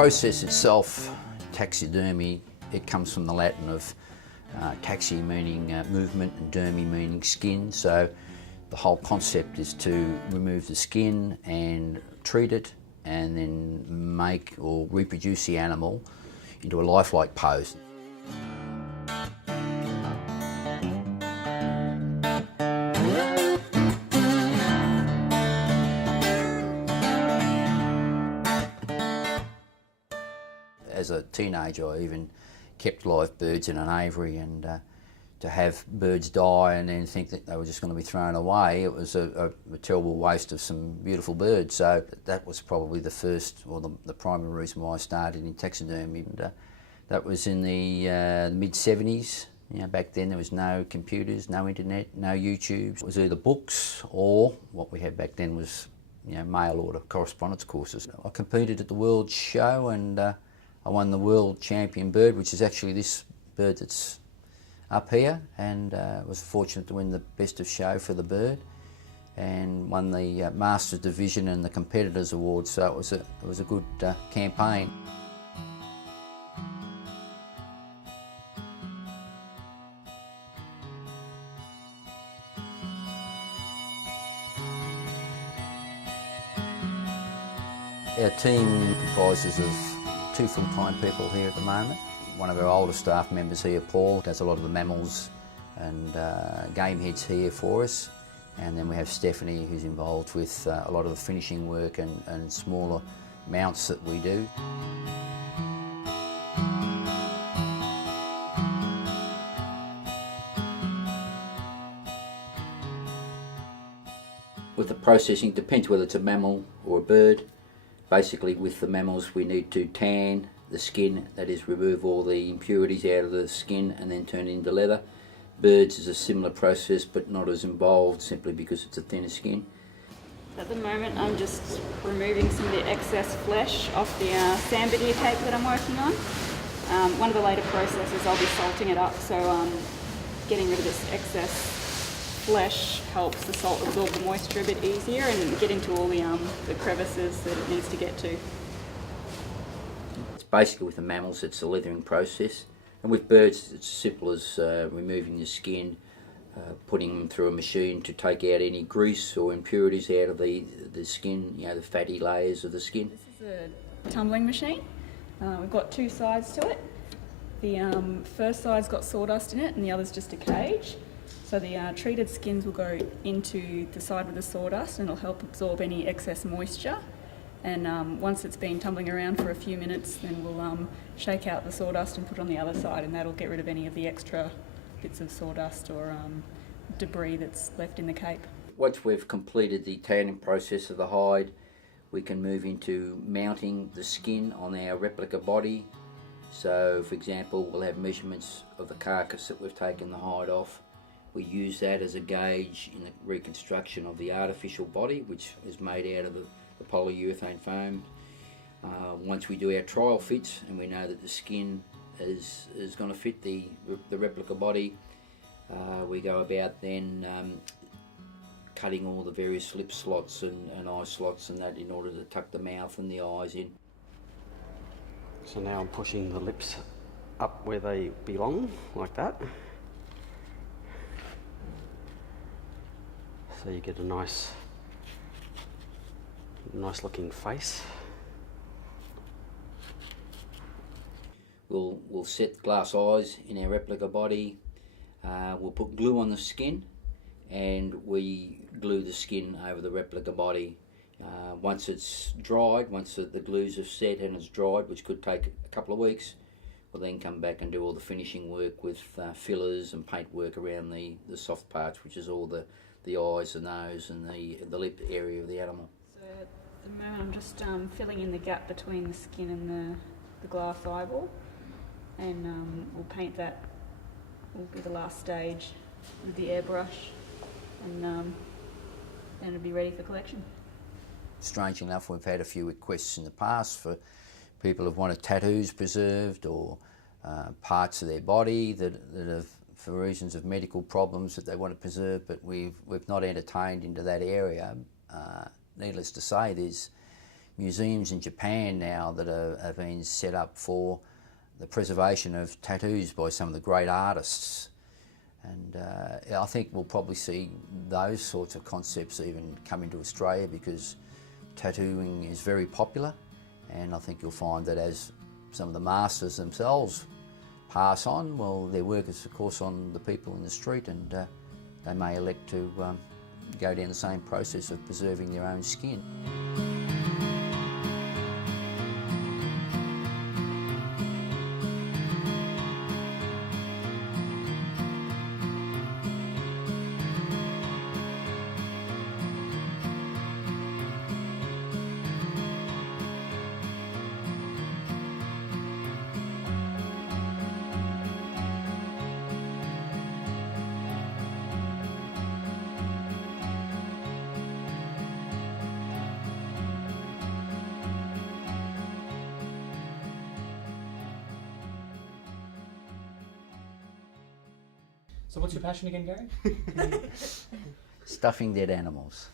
process itself, taxidermy, it comes from the Latin of taxi meaning movement and dermy meaning skin. So the whole concept is to remove the skin and treat it and then make or reproduce the animal into a lifelike pose. As a teenager, I even kept live birds in an aviary, and to have birds die and then think that they were just going to be thrown away, it was a terrible waste of some beautiful birds. So that was probably the first, or the primary reason why I started in taxidermy. And that was in the mid-70s. You know, back then there was no computers, no internet, no YouTube. It was either books or what we had back then was, you know, mail order correspondence courses. I competed at the World Show, and I won the World Champion bird, which is actually this bird that's up here, and was fortunate to win the Best of Show for the bird, and won the Masters Division and the Competitors Award. So it was a good campaign. Our team comprises of 2 full-time people here at the moment. One of our older staff members here, Paul, does a lot of the mammals and game heads here for us. And then we have Stephanie, who's involved with a lot of the finishing work and smaller mounts that we do. With the processing, it depends whether it's a mammal or a bird. Basically, with the mammals, we need to tan the skin, that is, remove all the impurities out of the skin and then turn it into leather. Birds is a similar process, but not as involved, simply because it's a thinner skin. At the moment, I'm just removing some of the excess flesh off the sandbinier cake that I'm working on. One of the later processes, I'll be salting it up, so getting rid of this excess flesh helps the salt absorb the moisture a bit easier and get into all the crevices that it needs to get to. It's basically, with the mammals, it's a leathering process, and with birds it's as simple as removing the skin, putting them through a machine to take out any grease or impurities out of the skin, you know, the fatty layers of the skin. This is a tumbling machine. We've got 2 sides to it. The first side's got sawdust in it and the other's just a cage. So the treated skins will go into the side with the sawdust, and it'll help absorb any excess moisture. And once it's been tumbling around for a few minutes, then we'll shake out the sawdust and put it on the other side, and that'll get rid of any of the extra bits of sawdust or debris that's left in the cape. Once we've completed the tanning process of the hide, we can move into mounting the skin on our replica body. So, for example, we'll have measurements of the carcass that we've taken the hide off. We use that as a gauge in the reconstruction of the artificial body, which is made out of the polyurethane foam. Once we do our trial fits and we know that the skin is going to fit the replica body, we go about then cutting all the various lip slots and eye slots and that, in order to tuck the mouth and the eyes in. So now I'm pushing the lips up where they belong, like that. So you get a nice looking face. We'll set glass eyes in our replica body. We'll put glue on the skin, and we glue the skin over the replica body. Once it's dried, once the glues are set and it's dried, which could take a couple of weeks, we'll then come back and do all the finishing work with fillers and paint work around the soft parts, which is all the eyes, the nose and the lip area of the animal. So at the moment I'm just filling in the gap between the skin and the glass eyeball, and we'll paint that. Will be the last stage with the airbrush, and then it'll be ready for collection. Strange enough, we've had a few requests in the past for people who've wanted tattoos preserved, or parts of their body that have, for reasons of medical problems, that they want to preserve, but we've not entertained into that area. Needless to say, there's museums in Japan now that have been set up for the preservation of tattoos by some of the great artists. And I think we'll probably see those sorts of concepts even come into Australia, because tattooing is very popular, and I think you'll find that as some of the masters themselves pass on, well, their work is of course on the people in the street, and they may elect to go down the same process of preserving their own skin. So what's your passion again, Gary? Stuffing dead animals.